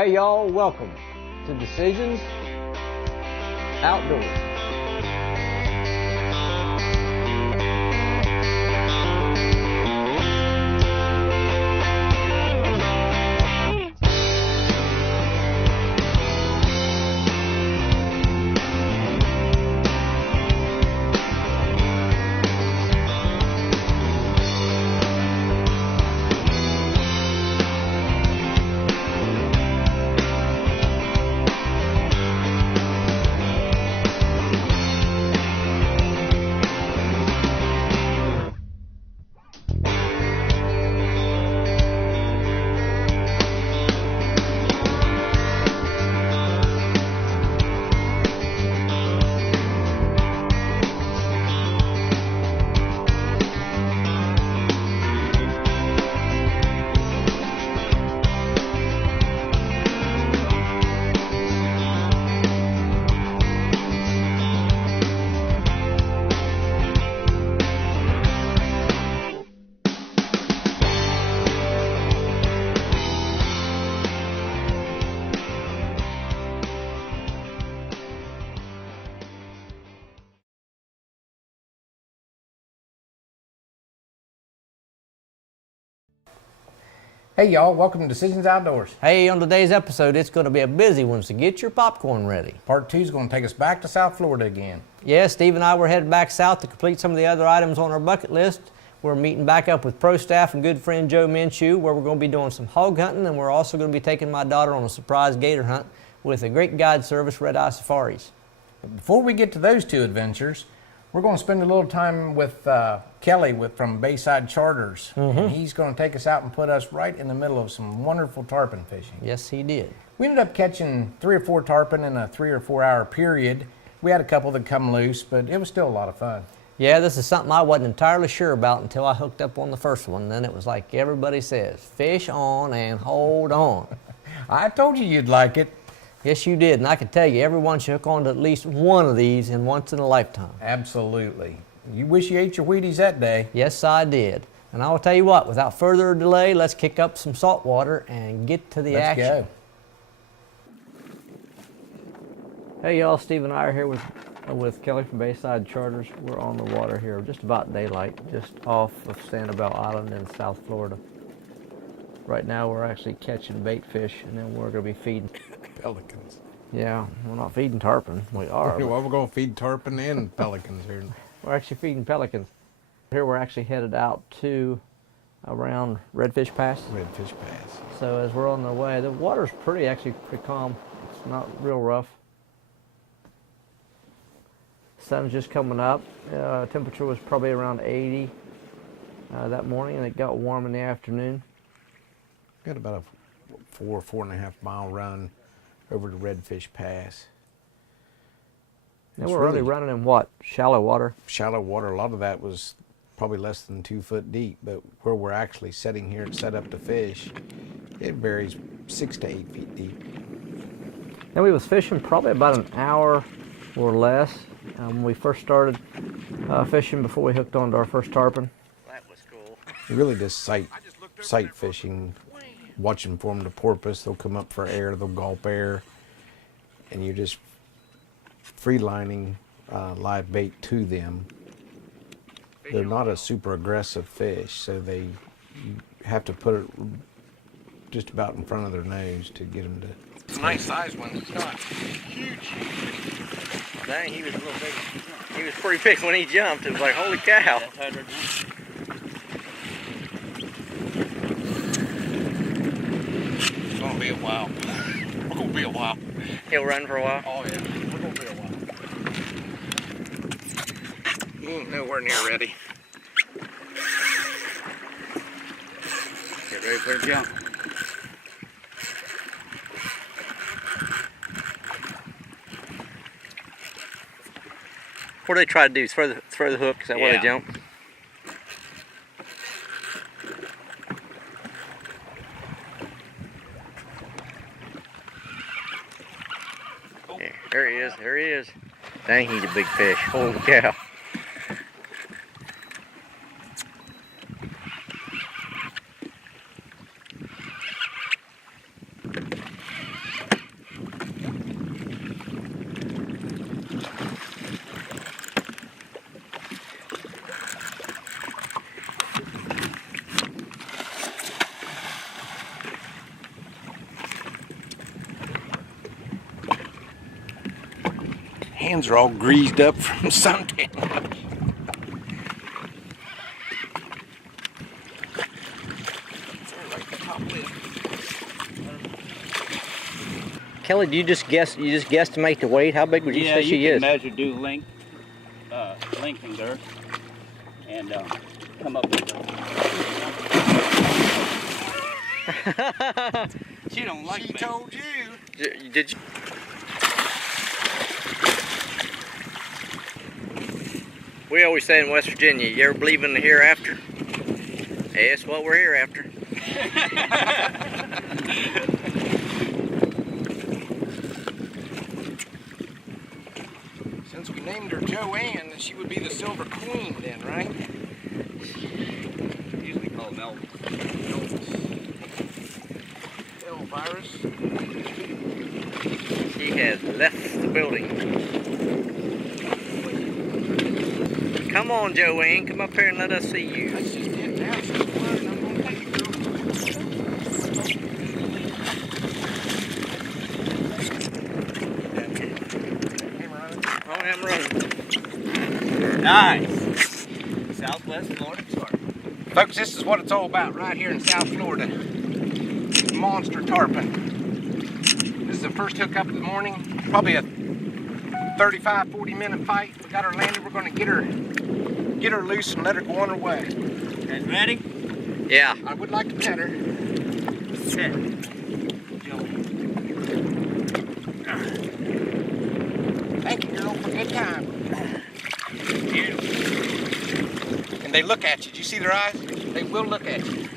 Hey y'all, welcome to Decisions Outdoors. Hey y'all, welcome to Decisions Outdoors. Hey, on today's episode, it's going to be a busy one, so get your popcorn ready. Part 2 is going to take us back to South Florida again. Yeah, Steve and I were headed back south to complete some of the other items on our bucket list. We're meeting back up with pro staff and good friend Joe Minshew, where we're going to be doing some hog hunting, and we're also going to be taking my daughter on a surprise gator hunt with a great guide service, Red Eye Safaris. But before we get to those two adventures, we're going to spend a little time with Kelly from Bayside Charters. And he's going to take us out and put us right in the middle of some wonderful tarpon fishing. Yes, he did. We ended up catching 3 or 4 tarpon in a 3 or 4 hour period. We had a couple that come loose, but it was still a lot of fun. Yeah, this is something I wasn't entirely sure about until I hooked up on the first one. Then it was like everybody says, fish on and hold on. I told you you'd like it. Yes, you did, and I can tell you, everyone should hook on to at least one of these in once in a lifetime. Absolutely. You wish you ate your Wheaties that day. Yes, I did. And I will tell you what, without further delay, let's kick up some salt water and get to the action. Let's go. Hey y'all, Steve and I are here with Kelly from Bayside Charters. We're on the water here, just about daylight, just off of Sanibel Island in South Florida. Right now we're actually catching bait fish, and then we're going to be feeding pelicans. Yeah, we're not feeding tarpon. We are. Well, we're going to feed tarpon and pelicans here. We're actually feeding pelicans. Here we're actually headed out to around Redfish Pass. Redfish Pass. So as we're on the way, the water's actually pretty calm. It's not real rough. Sun's just coming up. Temperature was probably around 80 that morning, and it got warm in the afternoon. Got about a 4.5 mile run over to Redfish Pass. And we're really running in what? Shallow water? Shallow water. A lot of that was probably less than 2 foot deep, but where we're actually sitting here and set up to fish, it varies 6 to 8 feet deep. And we was fishing probably about an hour or less when we first started fishing before we hooked onto our first tarpon. That was cool. Really just sight fishing, watching for them to porpoise. They'll come up for air, they'll gulp air, and you're just free lining live bait to them. They're not a super aggressive fish, so you have to put it just about in front of their nose to get them to. It's a nice size one. It's not huge. Dang, he was a little big. He was pretty big when he jumped. It was like, holy cow. It's gonna be a while. We're gonna be a while. He'll run for a while. Oh yeah, we're gonna be a while. He ain't nowhere near ready. Get ready for the jump. What do they try to do? Throw the hook? Is that why they jump? Yeah, there he is. There he is. Dang, he's a big fish. Holy cow. Hands are all greased up from suntan. Kelly, do you just guesstimate the weight? How big would you say she you can is? measure, do length, length and girth, and come up with She don't like me. She told you. Did you? We always say in West Virginia, you ever believe in the hereafter? Hey, that's what we're here after. Since we named her Joanne, she would be the Silver Queen then, right? Usually called Elvis. Elvirus. She has left the building. Come on, Joanne, come up here and let us see you. That's just it now. She's learning. I'm gonna take it, girl. Oh, I'm running. Nice. Southwest Florida Tarpon. Folks, this is what it's all about right here in South Florida. Monster tarpon. This is the first hookup of the morning. Probably a 35, 40-minute fight. We got her landed. We're gonna get her loose and let her go on her way. Guys ready? Yeah. I would like to pet her. Set. Thank you, girl, for a good time. And they look at you. Do you see their eyes? They will look at you.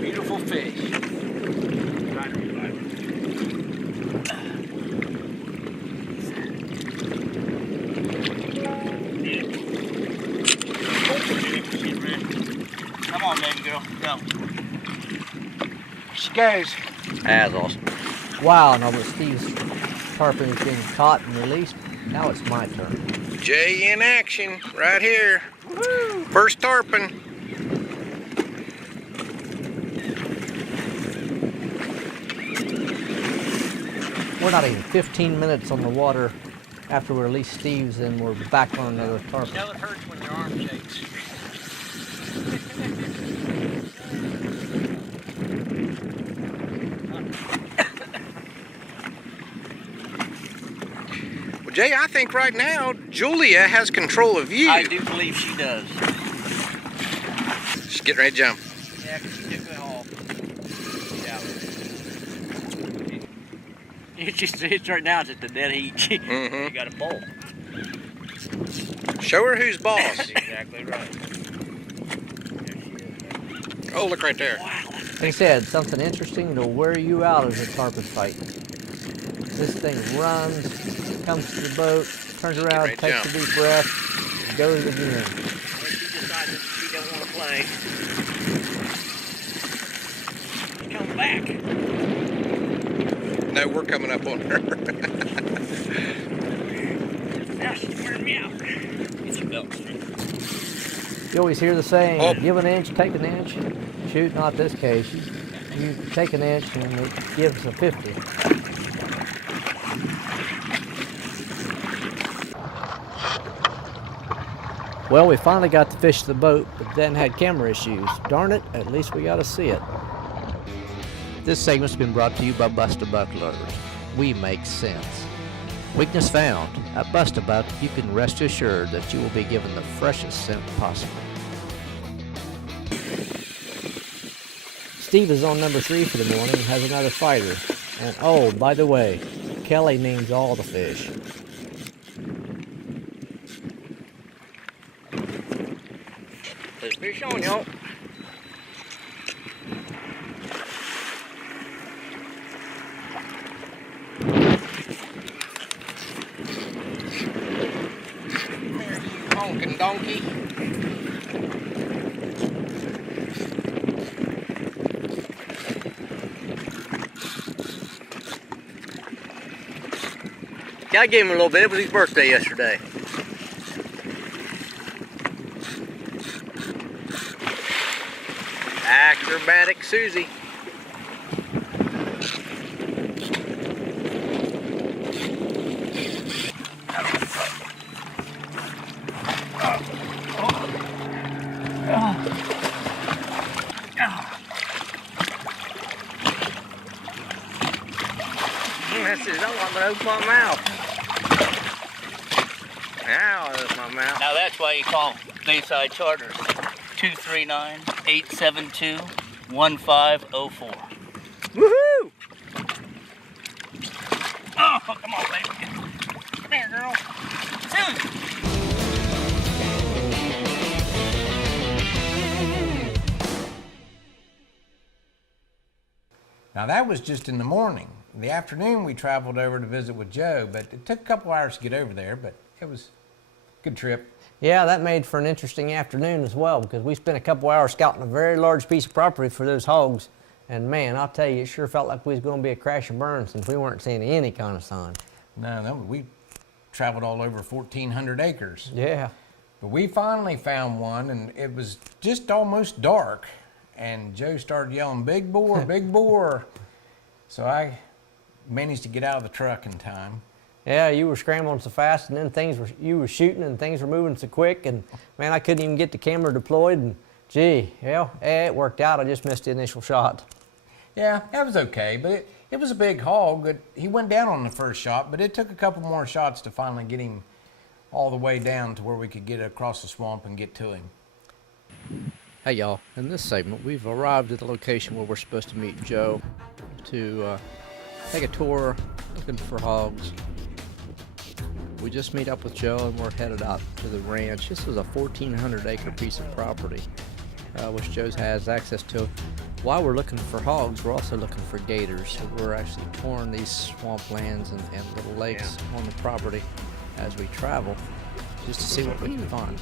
Beautiful fish. Come on, baby girl. Go. Here she goes. That's awesome. Wow, now that Steve's tarpon is being caught and released, now it's my turn. Jay in action right here. Woo! First tarpon. We're not even 15 minutes on the water after we release Steve's and we're back on another tarpon. You know it hurts when your arm shakes. Well, Jay, I think right now Julia has control of you. I do believe she does. She's getting ready to jump. Yeah, because she took the haul. Yeah. It's right now, it's at the dead heat. Mhm. You got a bowl. Show her who's boss. That's exactly right. Oh, look right there. He said something interesting to wear you out as a tarpon fight. This thing runs, comes to the boat, turns around, ready to takes a jump. deep breath, goes again. When she decides that she don't want to play, she comes back. No, we're coming up on her. Now she's wearing me out. Get your belt straight. You always hear the saying, Oh. give an inch, take an inch. Shoot, not this case. You take an inch and it gives a 50. Well, we finally got to fish the boat, but then had camera issues. Darn it, at least we got to see it. This segment's been brought to you by Bust-A-Buck Lures. We make sense. Weakness found. At Bust-A-Buck, you can rest assured that you will be given the freshest scent possible. Steve is on number 3 for the morning and has another fighter. And oh, by the way, Kelly names all the fish. There's fish on, y'all. Honking donkey. I gave him a little bit. It was his birthday yesterday. Acrobatic Susie. That's it. I'm not going to open my mouth. Now I open my mouth. Now that's why you call Bayside Charters 239-872-1504. Woohoo! Oh, come on, baby. Come here, girl. Susie. Now that was just in the morning. In the afternoon we traveled over to visit with Joe, but it took a couple hours to get over there, but it was a good trip. Yeah, that made for an interesting afternoon as well because we spent a couple hours scouting a very large piece of property for those hogs. And man, I'll tell you, it sure felt like we was going to be a crash and burn since we weren't seeing any kind of sign. No, we traveled all over 1,400 acres. Yeah. But we finally found one, and it was just almost dark. And Joe started yelling, "Big boar, big boar." So I managed to get out of the truck in time. Yeah, you were scrambling so fast, and then you were shooting, and things were moving so quick, and man, I couldn't even get the camera deployed, and gee, well, it worked out. I just missed the initial shot. Yeah, that was okay, but it was a big hog. He went down on the first shot, but it took a couple more shots to finally get him all the way down to where we could get across the swamp and get to him. Hey y'all, in this segment we've arrived at the location where we're supposed to meet Joe to take a tour looking for hogs. We just meet up with Joe and we're headed out to the ranch. This is a 1,400 acre piece of property which Joe has access to. While we're looking for hogs, we're also looking for gators. So we're actually touring these swamplands and little lakes on the property as we travel just to see what we can find.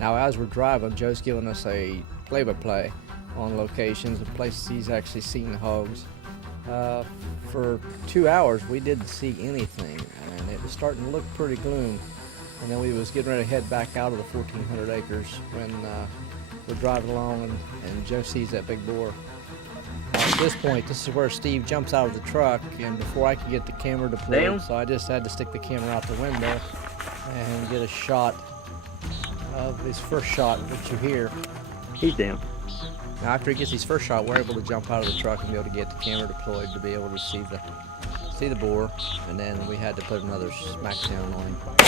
Now, as we're driving, Joe's giving us a play-by-play on locations and places he's actually seen the hogs. For 2 hours, we didn't see anything, and it was starting to look pretty gloom. And then we was getting ready to head back out of the 1,400 acres when we're driving along, and Joe sees that big boar. At this point, this is where Steve jumps out of the truck, and before I could get the camera deployed, so I just had to stick the camera out the window and get a shot of his first shot, which you hear. He's down. Now after he gets his first shot, we're able to jump out of the truck and be able to get the camera deployed to be able to see the boar, and then we had to put another smack down on him to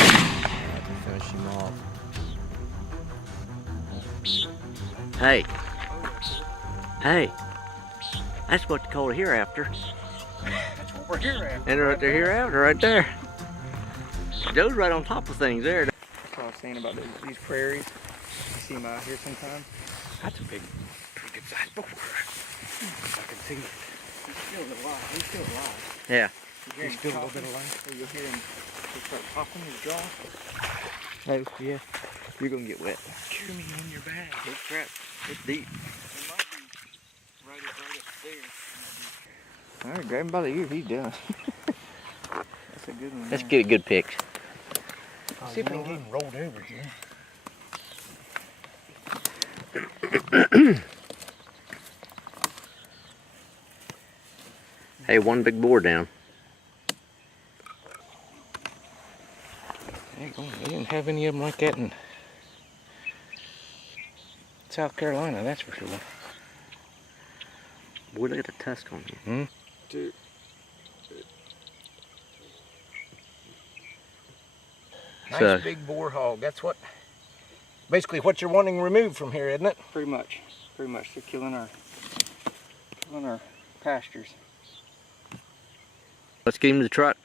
finish him off. Hey. Hey. That's what they call a hereafter. That's what we're here at. And they're hereafter right there. Joe's right on top of things there. That's what I was saying about these prairies. You see them out here sometimes. That's a pretty good sized boar. I can see it. He's still alive. He's still alive. Yeah. He's still a little bit alive. Or you'll hear him start popping his jaw. Oh, yeah. You're going to get wet. Chew me on your back. It's crap. It's deep. It might be right up there. All right, grab him by the ear. He's done. That's a good one. Let's get a good pic. See if we can get him rolled over here. Hey, one big boar down. They didn't have any of them like that in South Carolina, that's for sure. Boy, look at the tusk on him. Dude. Nice big boar hog. That's basically what you're wanting removed from here, isn't it? Pretty much. They're killing our pastures. Let's get him to the truck.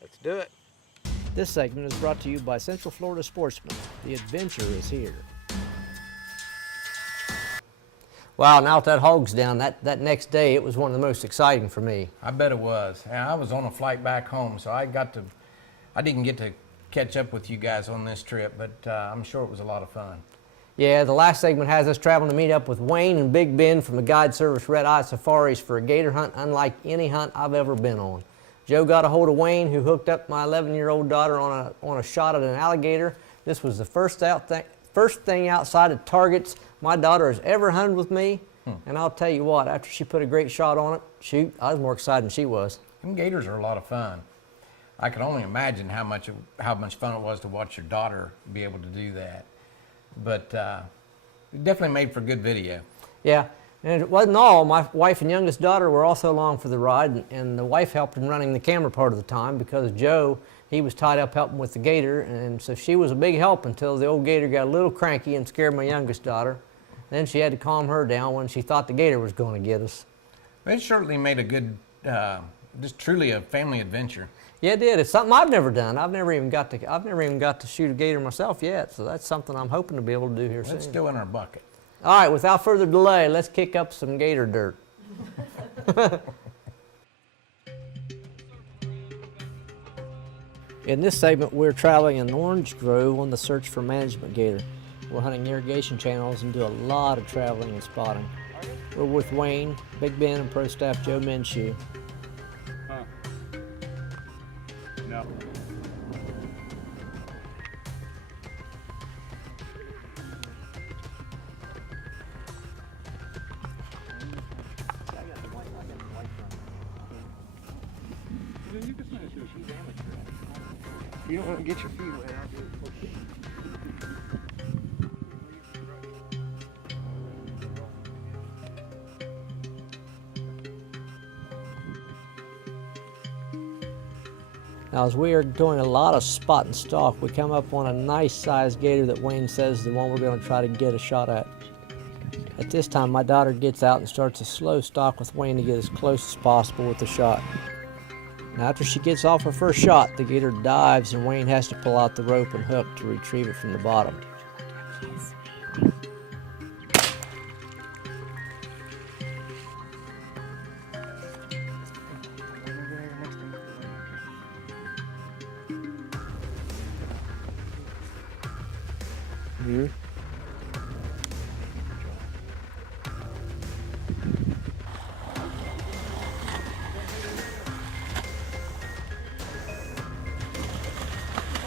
Let's do it. This segment is brought to you by Central Florida Sportsman. The adventure is here. Wow, now that hog's down, that next day, it was one of the most exciting for me. I bet it was. And I was on a flight back home, so I didn't get to catch up with you guys on this trip, but I'm sure it was a lot of fun. Yeah, the last segment has us traveling to meet up with Wayne and Big Ben from the Guide Service Red Eye Safaris for a gator hunt unlike any hunt I've ever been on. Joe got a hold of Wayne, who hooked up my 11-year-old daughter on a shot at an alligator. This was the first thing outside of targets my daughter has ever hunted with me. And I'll tell you what, after she put a great shot on it, shoot, I was more excited than she was. Them gators are a lot of fun. I can only imagine how much fun it was to watch your daughter be able to do that. But it definitely made for good video. Yeah, and it wasn't all. My wife and youngest daughter were also along for the ride, and the wife helped in running the camera part of the time because Joe, he was tied up helping with the gator, and so she was a big help until the old gator got a little cranky and scared my youngest daughter. Then she had to calm her down when she thought the gator was going to get us. It certainly made a good, just truly a family adventure. Yeah, it did. It's something I've never done. I've never even got to shoot a gator myself yet, so that's something I'm hoping to be able to do here soon. It's still in our bucket. All right, without further delay, let's kick up some gator dirt. In this segment, we're traveling in Orange Grove on the search for management gator. We're hunting irrigation channels and do a lot of traveling and spotting. We're with Wayne, Big Ben, and Pro Staff Joe Minshew. No. You don't want to get your feet wet. I'll do it for you. Now, as we are doing a lot of spot and stalk, we come up on a nice sized gator that Wayne says is the one we're going to try to get a shot at. At this time, my daughter gets out and starts a slow stalk with Wayne to get as close as possible with the shot. Now, after she gets off her first shot, the gator dives and Wayne has to pull out the rope and hook to retrieve it from the bottom.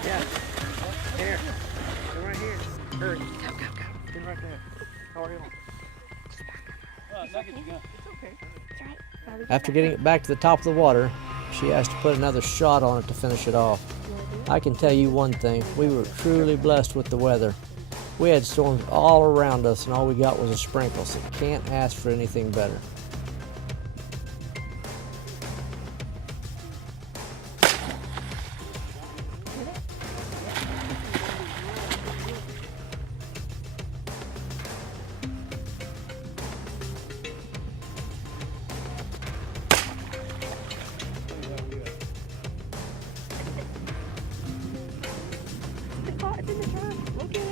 Yeah. Here. Come right here. Hurry. Go. Get right there. How are you? After getting it back to the top of the water, she has to put another shot on it to finish it off. I can tell you one thing, we were truly blessed with the weather. We had storms all around us and all we got was a sprinkle, so can't ask for anything better.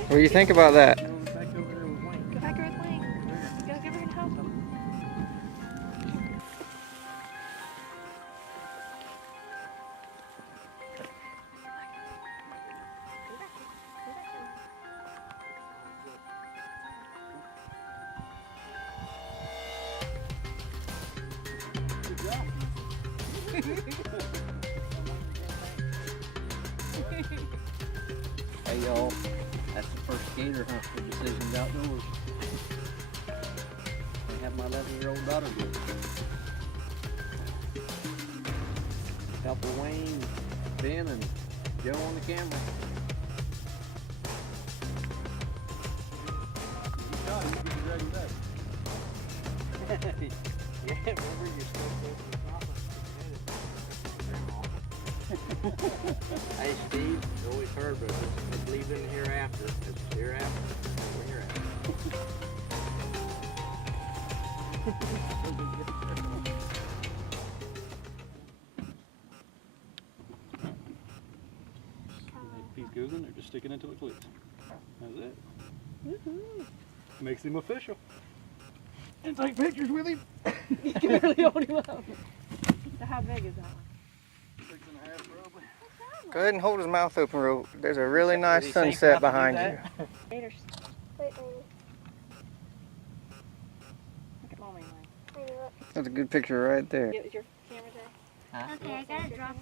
What do you think about that? Go back over with Wayne. Go give her a help him. Hey y'all, that's the first gator hunt for Decisions Outdoors. I have my 11-year-old daughter do it. Help of Wayne, Ben, and Joe on the camera. Yeah, remember you're still close to the Hey Steve, always heard, but I believe in the hereafter. It's hereafter. We're hereafter. Piece goes in there, just stick it until it clicks. That's it. Makes him official. and take pictures with him. You can really hold him up. So how big is that one? 6.5 probably. Go ahead and hold his mouth open real. There's a really nice Is he safe sunset enough to do behind that? you. Gators. Look at mommy, Wayne. That's a good picture right there. Is your camera there? Okay, I gotta drop.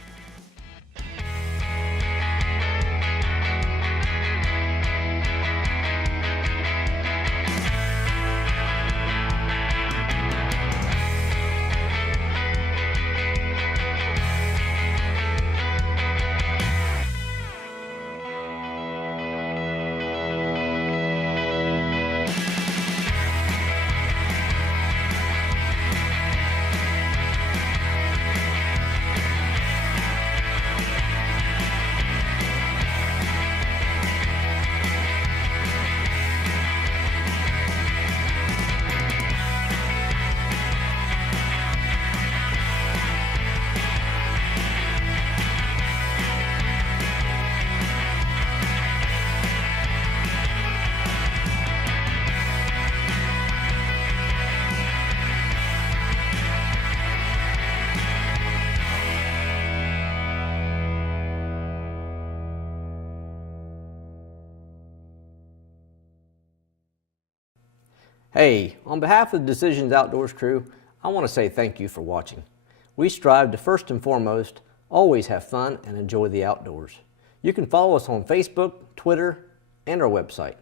Hey, on behalf of the Decisions Outdoors crew, I want to say thank you for watching. We strive to first and foremost always have fun and enjoy the outdoors. You can follow us on Facebook, Twitter, and our website.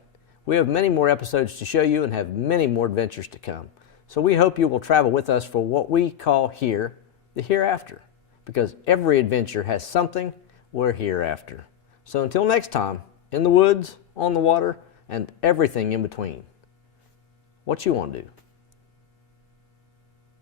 We have many more episodes to show you and have many more adventures to come. So we hope you will travel with us for what we call here the hereafter, because every adventure has something we're hereafter. So until next time, in the woods, on the water, and everything in between. What you want to do?